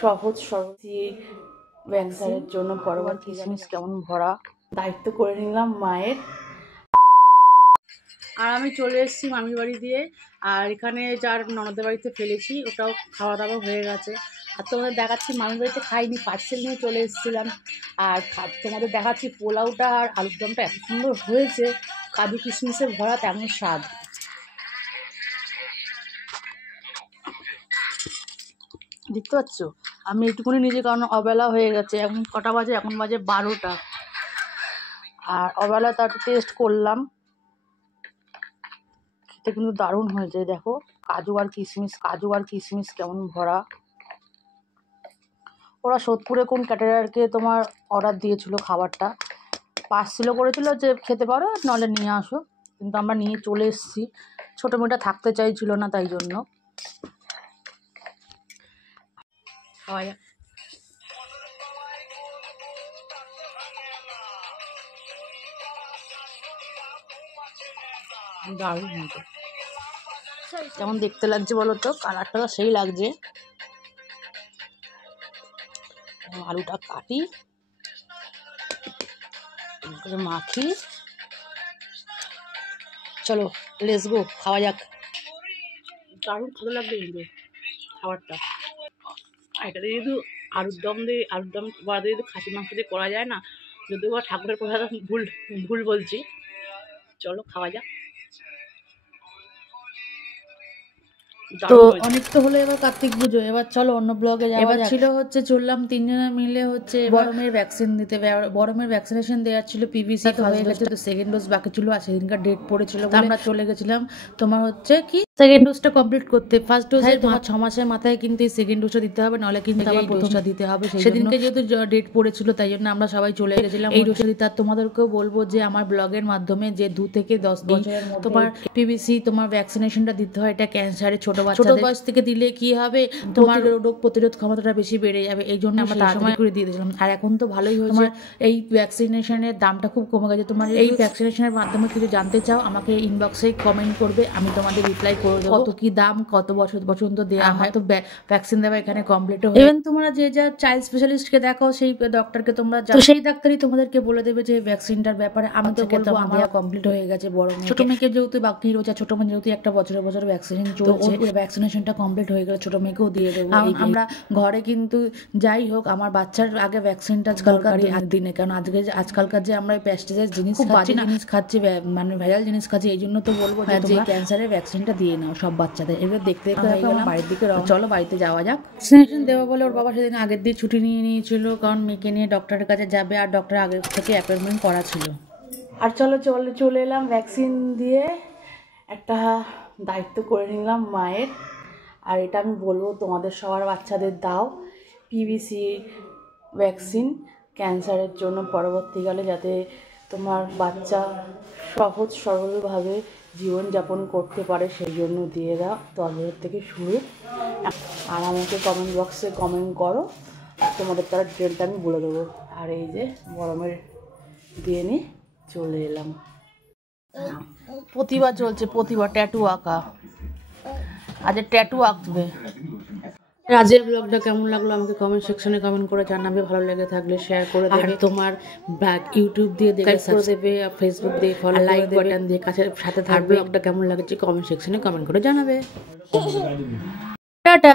সহজ সরল ক্যান্সারের জন্য পরবর্তী কিশমিশ কেমন ভরা দায়িত্ব করে নিলাম মায়ের। আর আমি চলে এসেছি মামির বাড়ি দিয়ে, আর এখানে যার ননদের বাড়িতে ফেলেছি ওটাও খাওয়া দাওয়া হয়ে গেছে। আর তোমাদের দেখাচ্ছি মামির বাড়িতে খাইনি, পার্সেল নিয়ে চলে এসেছিলাম। আর তোমাদের দেখাচ্ছি পোলাওটা আর আলুর দমটা এত সুন্দর হয়েছে, কাজু কিশমিশে ভরা, তেমন স্বাদ। দেখতে পাচ্ছ আমি একটুখানি নিজে, কারণ অবেলা হয়ে গেছে, এখন কটা বাজে, এখন বাজে 12টা। আর অবেলা তার টেস্ট করলাম, খেতে কিন্তু দারুণ হয়েছে। দেখো কাজু আর কিশমিশ কেমন ভরা। ওরা সোদপুরে কোন ক্যাটারারকে তোমার অর্ডার দিয়েছিল খাবারটা, পার্সেলও করেছিল যে খেতে পারো নাহলে নিয়ে আসো, কিন্তু আমরা নিয়ে চলে এসেছি। ছোটো মেয়েটা থাকতে চাইছিল না, তাই জন্য। দারুণ হয়েছে, কেমন দেখতে লাগছে বলো তো, কালারটা তো সেই লাগছে। আলুটা কাটি, মাখি, চলো লেটস গো, খাওয়া যাক। দারুণ ভালো লাগবে কিন্তু খাবারটা। এটা দিয়ে যদি আলুর দম বড়া দিয়ে খাসি মাংস দিয়ে করা যায় না, যদিও বা ঠাকুরের প্রসাদ ভুল বলছি, চলো খাওয়া যাক। তো অনেক তো হলো এবার কার্তিক পুজো, এবার চলো অন্য ব্লগে যাওয়া। এবার ছিল হচ্ছে চললাম তিনজনে মিলে হচ্ছে গরমের ভ্যাকসিন দিতে। গরমের ভ্যাকসিনেশন দেওয়ার ছিল, পিভিসি হয়ে গেছে, তো সেকেন্ড ডোজ বাকি ছিল, আর সেদিনকার ডেট পড়েছিল, আমরা চলে গেছিলাম তোমার হচ্ছে কি সেকেন্ড ডোজটা কমপ্লিট করতে। ফার্স্ট ডোজে তোমার 6 মাসের মাথায় কিন্তু এই সেকেন্ড ডোজটা দিতে হবে, নাহলে কিন্তু আবার প্রথমটা দিতে হবে। সেদিনকে যেহেতু ডেট পড়েছিল তাই জন্য আমরা সবাই চলে গেছিলাম এই ডোজটা দিতে। আর তোমাদেরকেও বলবো যে আমার ব্লগের মাধ্যমে যে 2 থেকে 10 বছরের তোমার পিভিসি তোমার ভ্যাকসিনেশনটা দিতে হয়, এটা ক্যান্সারের ছোট বয়স থেকে দিলে কি হবে, তোমার রোগ প্রতিরোধ ক্ষমতাটা বেশি বেড়ে যাবে, এই জন্য আমরা তাড়াতাড়ি করে দিয়ে দিয়েছিলাম। আর এখন তো ভালোই হয়েছে, এই ভ্যাকসিনেশনের দামটা খুব কমে গেছে। তোমার এই ভ্যাকসিনেশনের মাধ্যমে কিছু জানতে চাও, আমাকে ইনবক্সে কমেন্ট করবে, আমি তোমাদের রিপ্লাই করে দেবো। কত কি দাম, কত বছর পর্যন্ত দেওয়া হয়, তো ভ্যাকসিন দেওয়া এখানে কমপ্লিট হয়। ইভেন তোমরা যে যা চাইল্ড স্পেশালিস্টকে দেখো, সেই ডক্টরকে তোমরা তো সেই ডাক্তারই তোমাদেরকে বলে দেবে যে ভ্যাকসিনটার ব্যাপারে। আমি তো বলবো আমার কমপ্লিট হয়ে গেছে, বড় ছোট মেয়েকে যেহেতু বাকি রয়েছে, ছোট মেয়ে যেহেতু একটা বছরের ভ্যাকসিন চলছে, ভ্যাকসিনেশনটা কমপ্লিট হয়ে গেলে ছোট মেয়েকেও দিয়ে দেবো। আমরা ঘরে কিন্তু যাই হোক আমার বাচ্চার আগে ভ্যাকসিনটা আজকালকার দিনে, কারণ আজকালকার যে আমরা পেস্টিসাইড জিনিস খাচ্ছি, মানে ভেজাল জিনিস খাচ্ছি, এই জন্য তো বলবো যে ক্যান্সারের ভ্যাকসিনটা দিয়ে নাও সব বাচ্চাদের। এবার দেখতে বাড়ির দিকে চলো বাড়িতে যাওয়া যাক। ভ্যাকসিনেশন দেওয়া বলে ওর বাবা সেদিন আগের দিন ছুটি নিয়ে নিয়েছিল, কারণ মেয়েকে নিয়ে ডক্টরের কাছে যাবে, আর ডক্টর আগের থেকে অ্যাপয়েন্টমেন্ট করা ছিল। আর চলে এলাম ভ্যাকসিন দিয়ে, একটা দায়িত্ব করে নিলাম মায়ের। আর এটা আমি বলবো তোমাদের সবার বাচ্চাদের দাও পিভিসি ভ্যাকসিন, ক্যান্সারের জন্য পরবর্তীকালে যাতে তোমার বাচ্চা সহজ সরলভাবে জীবনযাপন করতে পারে, সেই জন্য দিয়ে দাও। তো আজকের থেকে শুরু। আর আমাকে কমেন্ট বক্সে কমেন্ট করো, তোমাদের তার ডেটটা আমি বলে দেবো। আর এই যে গরমের দিয়ে নিয়ে চলে এলাম। প্রতিভা চলছে, প্রতিভা ট্যাটু আঁকা, আজ ট্যাটু আঁকবে। আজকের ব্লগটা কেমন লাগলো আমাকে কমেন্ট সেকশনে কমেন্ট করে জানাবে, ভালো লেগে থাকলে শেয়ার করে দেবে, তোমার ইউটিউব দিয়ে দেখে করে দেবে, ফেসবুক দিয়ে ফলো, লাইক বাটন দিয়ে সাথে থাকবে। ব্লগটা কেমন লাগছে কমেন্ট সেকশনে কমেন্ট করে জানাবে। টাটা।